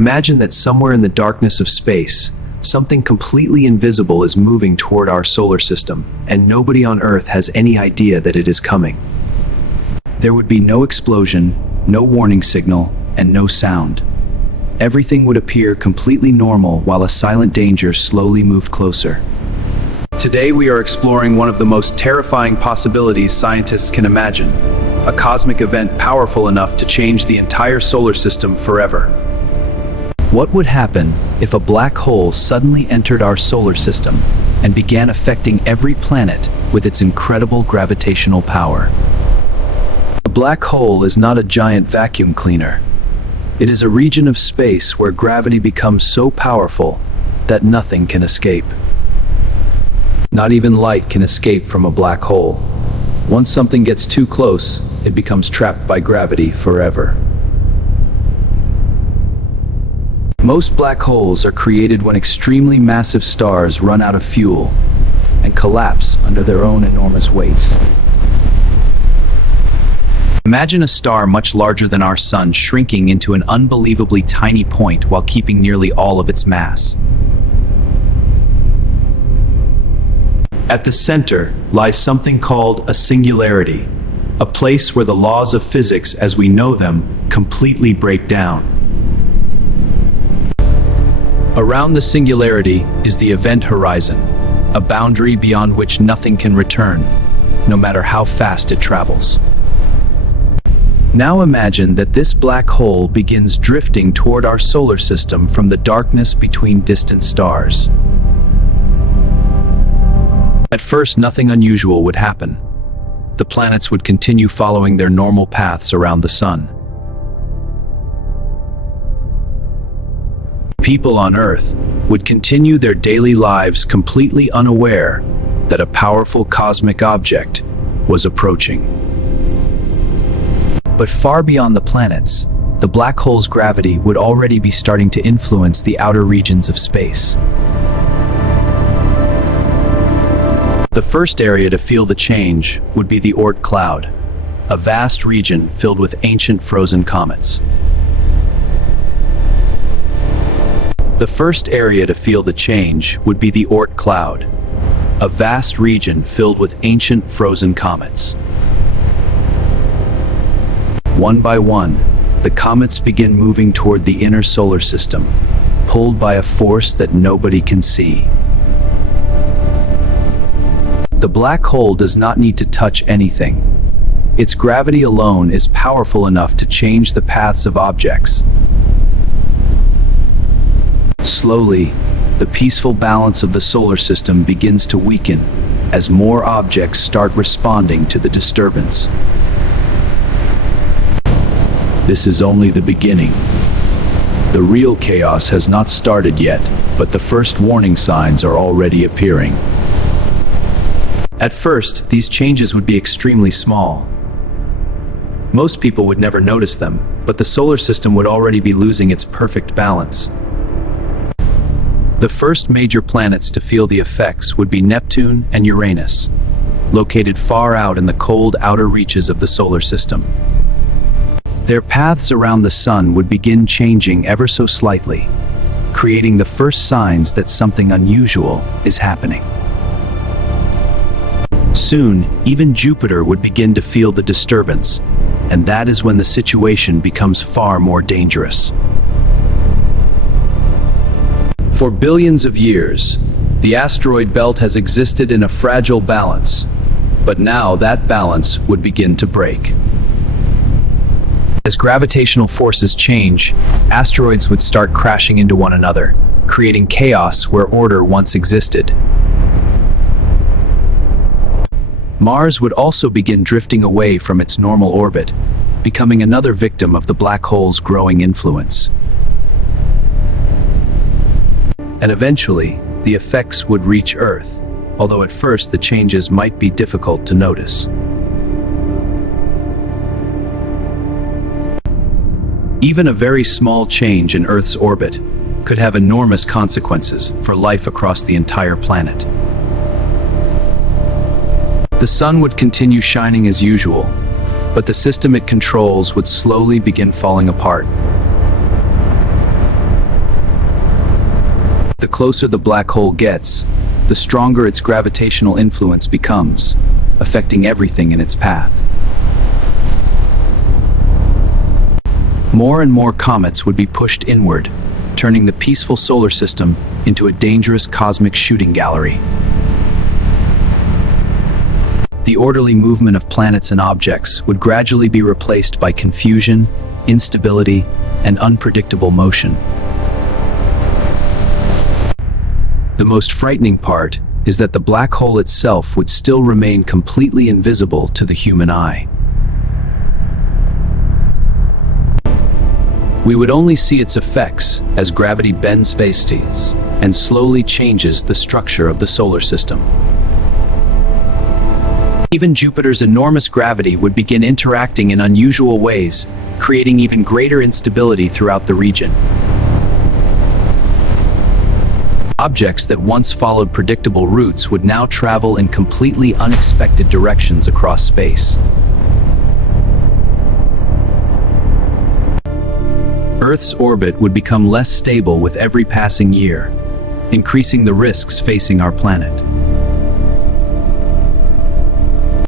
Imagine that somewhere in the darkness of space, something completely invisible is moving toward our solar system, and nobody on Earth has any idea that it is coming. There would be no explosion, no warning signal, and no sound. Everything would appear completely normal while a silent danger slowly moved closer. Today we are exploring one of the most terrifying possibilities scientists can imagine, a cosmic event powerful enough to change the entire solar system forever. What would happen if a black hole suddenly entered our solar system and began affecting every planet with its incredible gravitational power? A black hole is not a giant vacuum cleaner. It is a region of space where gravity becomes so powerful that nothing can escape. Not even light can escape from a black hole. Once something gets too close, it becomes trapped by gravity forever. Most black holes are created when extremely massive stars run out of fuel and collapse under their own enormous weight. Imagine a star much larger than our Sun shrinking into an unbelievably tiny point while keeping nearly all of its mass. At the center lies something called a singularity, a place where the laws of physics as we know them completely break down. Around the singularity is the event horizon, a boundary beyond which nothing can return, no matter how fast it travels. Now imagine that this black hole begins drifting toward our solar system from the darkness between distant stars. At first, nothing unusual would happen. The planets would continue following their normal paths around the Sun. People on Earth would continue their daily lives completely unaware that a powerful cosmic object was approaching. But far beyond the planets, the black hole's gravity would already be starting to influence the outer regions of space. The first area to feel the change would be the Oort Cloud, a vast region filled with ancient frozen comets. The first area to feel the change would be the Oort Cloud, a vast region filled with ancient frozen comets. One by one, the comets begin moving toward the inner solar system, pulled by a force that nobody can see. The black hole does not need to touch anything. Its gravity alone is powerful enough to change the paths of objects. Slowly, the peaceful balance of the solar system begins to weaken as more objects start responding to the disturbance. This is only the beginning. The real chaos has not started yet, but the first warning signs are already appearing. At first, these changes would be extremely small. Most people would never notice them, but the solar system would already be losing its perfect balance. The first major planets to feel the effects would be Neptune and Uranus, located far out in the cold outer reaches of the solar system. Their paths around the Sun would begin changing ever so slightly, creating the first signs that something unusual is happening. Soon, even Jupiter would begin to feel the disturbance, and that is when the situation becomes far more dangerous. For billions of years, the asteroid belt has existed in a fragile balance, but now that balance would begin to break. As gravitational forces change, asteroids would start crashing into one another, creating chaos where order once existed. Mars would also begin drifting away from its normal orbit, becoming another victim of the black hole's growing influence. And eventually, the effects would reach Earth, although at first the changes might be difficult to notice. Even a very small change in Earth's orbit could have enormous consequences for life across the entire planet. The Sun would continue shining as usual, but the system it controls would slowly begin falling apart. The closer the black hole gets, the stronger its gravitational influence becomes, affecting everything in its path. More and more comets would be pushed inward, turning the peaceful solar system into a dangerous cosmic shooting gallery. The orderly movement of planets and objects would gradually be replaced by confusion, instability, and unpredictable motion. The most frightening part is that the black hole itself would still remain completely invisible to the human eye. We would only see its effects as gravity bends space and slowly changes the structure of the solar system. Even Jupiter's enormous gravity would begin interacting in unusual ways, creating even greater instability throughout the region. Objects that once followed predictable routes would now travel in completely unexpected directions across space. Earth's orbit would become less stable with every passing year, increasing the risks facing our planet.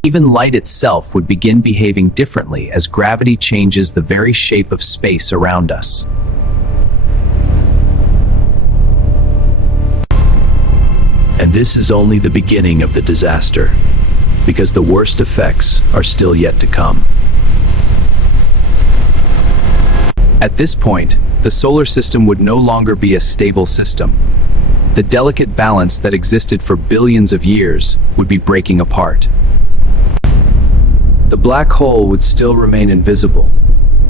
Even light itself would begin behaving differently as gravity changes the very shape of space around us. And this is only the beginning of the disaster, because the worst effects are still yet to come. At this point, the solar system would no longer be a stable system. The delicate balance that existed for billions of years would be breaking apart. The black hole would still remain invisible,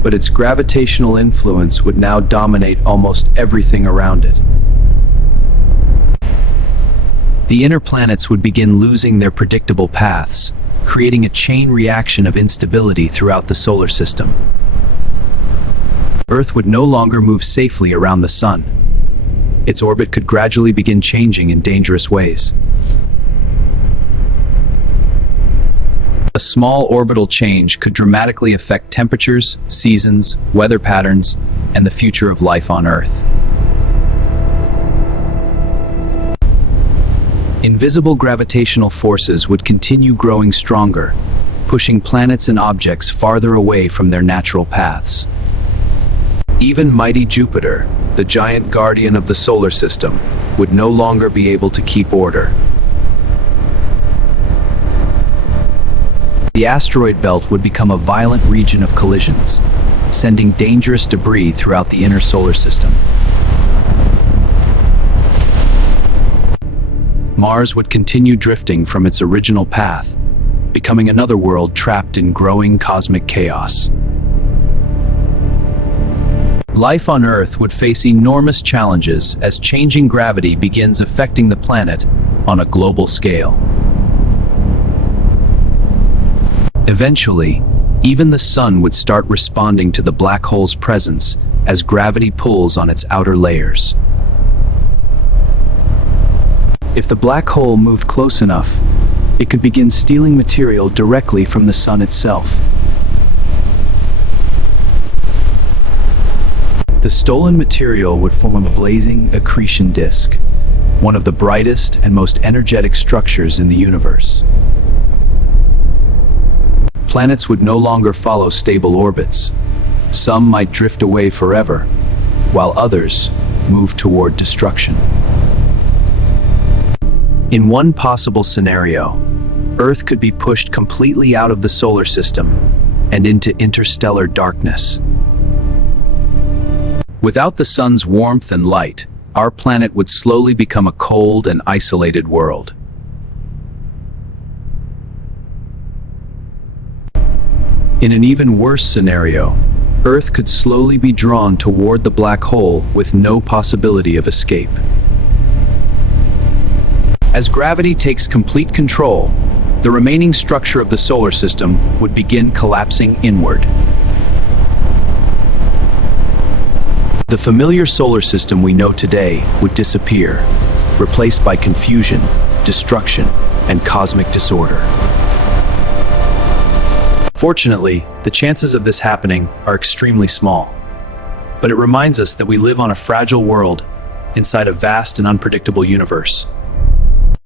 but its gravitational influence would now dominate almost everything around it. The inner planets would begin losing their predictable paths, creating a chain reaction of instability throughout the solar system. Earth would no longer move safely around the Sun. Its orbit could gradually begin changing in dangerous ways. A small orbital change could dramatically affect temperatures, seasons, weather patterns, and the future of life on Earth. Invisible gravitational forces would continue growing stronger, pushing planets and objects farther away from their natural paths. Even mighty Jupiter, the giant guardian of the solar system, would no longer be able to keep order. The asteroid belt would become a violent region of collisions, sending dangerous debris throughout the inner solar system. Mars would continue drifting from its original path, becoming another world trapped in growing cosmic chaos. Life on Earth would face enormous challenges as changing gravity begins affecting the planet on a global scale. Eventually, even the Sun would start responding to the black hole's presence as gravity pulls on its outer layers. If the black hole moved close enough, it could begin stealing material directly from the Sun itself. The stolen material would form a blazing accretion disk, one of the brightest and most energetic structures in the universe. Planets would no longer follow stable orbits. Some might drift away forever, while others move toward destruction. In one possible scenario, Earth could be pushed completely out of the solar system and into interstellar darkness. Without the Sun's warmth and light, our planet would slowly become a cold and isolated world. In an even worse scenario, Earth could slowly be drawn toward the black hole with no possibility of escape. As gravity takes complete control, the remaining structure of the solar system would begin collapsing inward. The familiar solar system we know today would disappear, replaced by confusion, destruction, and cosmic disorder. Fortunately, the chances of this happening are extremely small. But it reminds us that we live on a fragile world, inside a vast and unpredictable universe.